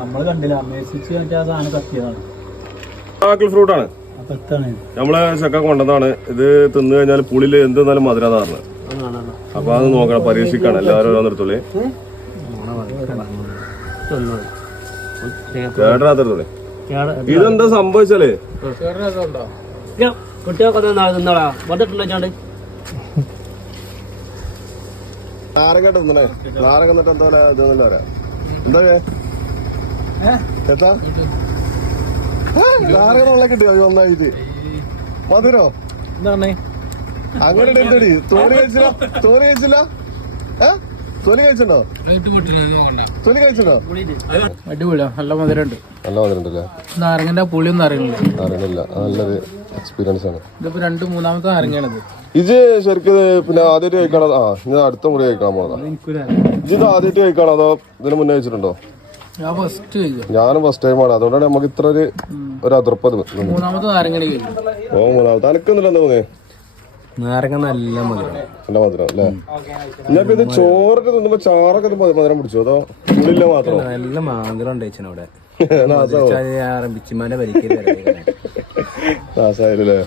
നമ്മള് കണ്ടില്ല ഫ്രൂട്ട് ആണ് നമ്മളെ ചക്ക കൊണ്ടതാണ്. ഇത് തിന്നു കഴിഞ്ഞാൽ പുളിയില് എന്തെന്നാലും മധുരം പറഞ്ഞത്. അപ്പൊ അത് നോക്കണം, പരീക്ഷിക്കണം എല്ലാവരും ഓരോന്നിടത്തുള്ളി കേടാത്തടത്തുള്ളി. ഇതെന്താ സംഭവിച്ചാലേ നാരങ്ങ തിന്നണേ. നാരങ്ങ എന്നിട്ട് എന്താ ഇതൊന്നുമില്ല പറയാ. എന്താ എത്താ നാരങ്ങ വെള്ളം കിട്ടിയോ ഒന്നായിട്ട് മധുരോ അങ്ങനെ എന്തടി തോന്നി കഴിച്ചില്ല? തോന്നി കഴിച്ചില്ല? തോന്നി കഴിച്ചിട്ടുണ്ടോ? തോന്നി കഴിച്ചിട്ടുണ്ടോ? അടിപൊളിയാ, നല്ല മധുരമുണ്ട്. നല്ല മധുരമുണ്ടല്ലേ? നാരങ്ങന്റെ പുളിയൊന്നും അറിയില്ല. നല്ലൊരു എക്സ്പീരിയൻസ് ആണ്. ഇതിപ്പോ 2-3ാമത്തെ നാരങ്ങയാണിത്. ഇത് ശരിക്കും പിന്നെ ആദ്യമായിട്ട് കഴിക്കണോ? ഇനി അടുത്ത മുറി കഴിക്കാൻ പോകുന്നതാ. ഇത് ആദ്യമായിട്ട് കഴിക്കാണോ അതോ ഇതിന് മുന്നേ കഴിച്ചിട്ടുണ്ടോ? ഞാനും ഫസ്റ്റ് ടൈമാണ്. അതുകൊണ്ടാണ് നമുക്ക് ഇത്ര ഒരു അതിർപ്പത്. 3ാമത്തെ നാരങ്ങ. ഓ 3ാമത്തെ അനക്കൊന്നുമില്ല. എന്താ തോന്നിയേ? നാരങ്ങ നല്ല മധുരം. നല്ല മധുരം അല്ലേ? ഞാനിപ്പോ ഇത് ചോറൊക്കെ തിന്നുമ്പോ ചാറൊക്കെ മധുരം പിടിച്ചു അതോ ഉള്ളില്ല മാത്രം? നല്ല മധുരം ഉണ്ട് അവിടെ. നാസായില്ലേ?